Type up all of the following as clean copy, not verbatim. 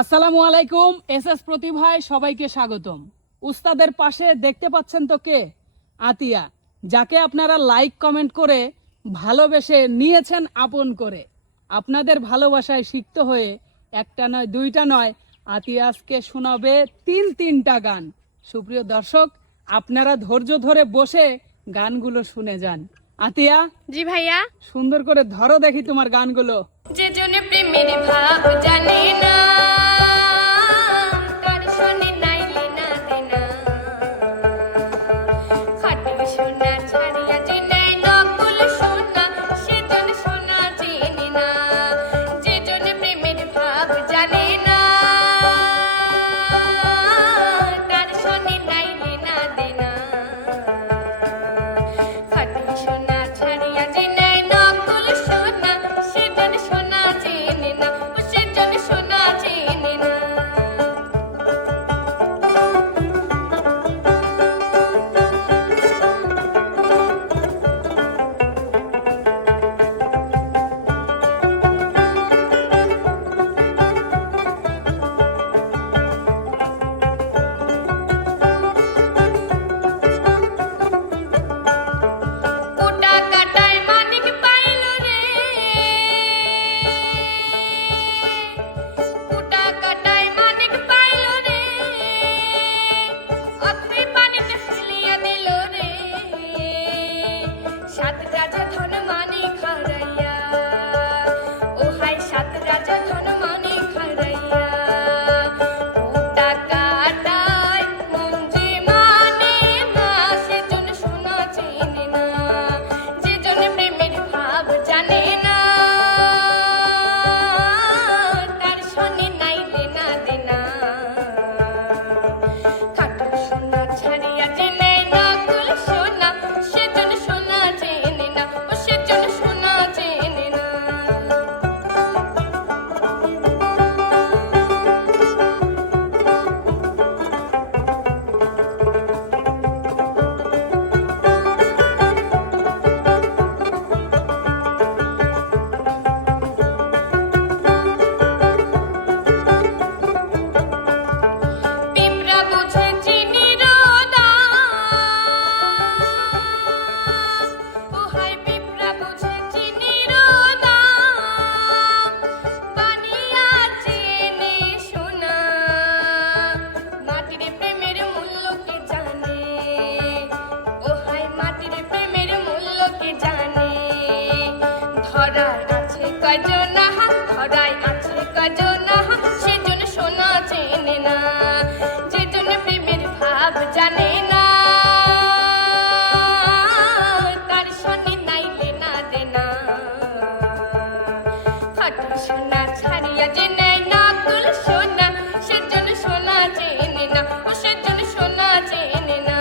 আসসালামু আলাইকুম। এসএস প্রতিভায় সবাইকে স্বাগতম। উস্তাদের পাশে দেখতে পাচ্ছেন তো কে? আতিয়া, যাকে আপনারা লাইক কমেন্ট করে ভালোবেসে নিয়েছেন আপন করে। আপনাদের ভালোবাসায় সিক্ত হয়ে একটা নয় দুইটা নয়, আতিয়া আজকে শোনাবে তিনটা গান। সুপ্রিয় দর্শক, আপনারা ধৈর্য ধরে বসে গানগুলো শুনে যান। আতিয়া, জি ভাইয়া। সুন্দর করে ধরো দেখি তোমার গানগুলো। যে জন প্রেমের ভাব জানে না, তার শোনে নাইলে না দেনা, খাটি সোনা ছাড়িয়া যে নেয় নকল সোনা, সে জন সোনা চেনে না। যে জন প্রেমের ভাব জানে না, তার শোনে নাইলে না দেনা, খাটি সোনা ছাড়িয়া যে নেয় নকল সোনা, সে জন সোনা চেনে না, সে জন সোনা চেনে না। কোটা কাটায় মানিক পাইল রে, কোটা কাটায় মানিক পাইল রে, অথই পানিতে ফেলিয়া দিল রে, সাত রাজা ধন মানিক হারাইয়া, ও হাই সাত রাজা ধন মানিক হারাইয়া। কোটা কাটায় মন যে মানে না, সেজন সোনা চেনে না। যে জন প্রেমের ভাব জানে না, তার শোনে নাইলে না দেনা, খাটো সোনা ছাড়িয়া যে নেয় নকল সোনা, সেজন সোনা চেনে না, ও সেজন সোনা চেনে না। পিঁপড়া বুঝে চিনির দাম, ও হায় পিঁপড়া বুঝে চিনির দাম, বানিয়া চেনে সোনা, মাটির প্রেমের মূল্য কে জানে, ও হায় মাটির প্রেমের মূল্য কে জানে। ধরায় আছে কজনা, ধরায় আছে কজনা, সেজন সোনা চেনে না। যে জন প্রেমের ভাব জানে না, তার শোনে নাইলে না দেনা, খাটি সোনা ছাড়িয়া যে নেয় নকল সোনা, সেজন সোনা চেনে না, ও সেজন সোনা চেনে না।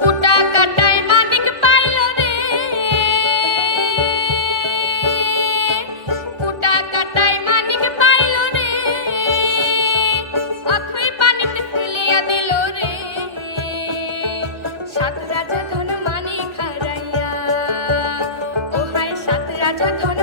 কোটা কাটায় মানিক পাইল রে, কোটা কাটায় মানিক পাইল রে, অথই পানিতে ফেলিয়া দিল রে, সাত রাজা ধন মানিক হারাইয়া, ও হায় সাত রাজা ধন